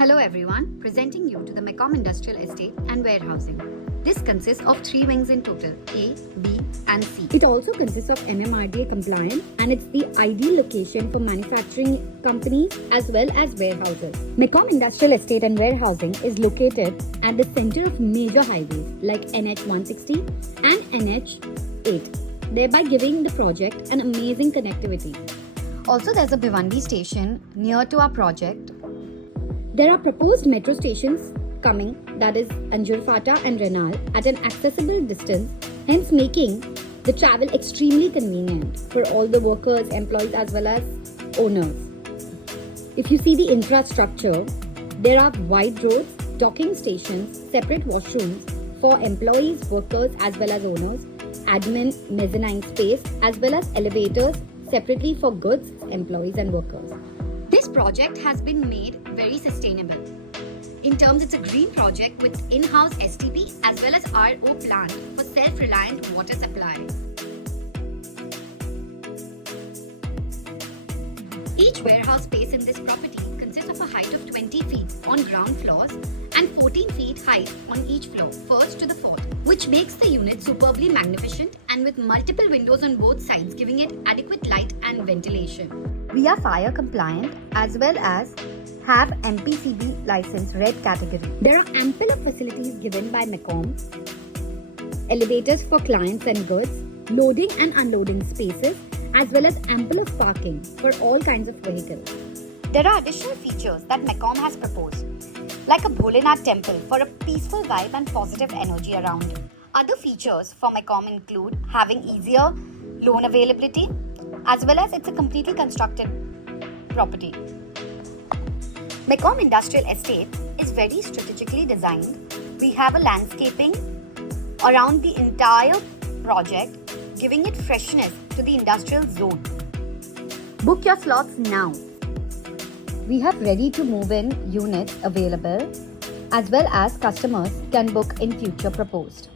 Hello everyone, presenting you to the Mecom Industrial Estate and Warehousing. This consists of 3 wings in total, A, B and C. It also consists of MMRDA compliant and it's the ideal location for manufacturing companies as well as warehouses. Mecom Industrial Estate and Warehousing is located at the center of major highways like NH 160 and NH 8, thereby giving the project an amazing connectivity. Also, there's a Bhiwandi station near to our project. There are proposed metro stations coming, that is Anjur Fata and Renal, at an accessible distance, hence making the travel extremely convenient for all the workers, employees as well as owners. If you see the infrastructure, there are wide roads, docking stations, separate washrooms for employees, workers as well as owners, admin, mezzanine space as well as elevators separately for goods, employees and workers. This project has been made very sustainable. In terms, it's a green project with in-house STP as well as RO plant for self-reliant water supply. Each warehouse space in this property consists of a height of 20 feet on ground floors and 14 feet height on each floor, first to the fourth, which makes the unit superbly magnificent and with multiple windows on both sides, giving it adequate light and ventilation. We are fire compliant as well as have MPCB license red category. There are ample of facilities given by Mecom, elevators for clients and goods, loading and unloading spaces, as well as ample of parking for all kinds of vehicles. There are additional features that Mecom has proposed, like a Bholenath temple for a peaceful vibe and positive energy around you. Other features for Mecom include having easier loan availability, as well as it's a completely constructed property. Mecom Industrial Estate is very strategically designed. We have a landscaping around the entire project, giving it freshness to the industrial zone. Book your slots now. We have ready to move in units available, as well as customers can book in future proposed.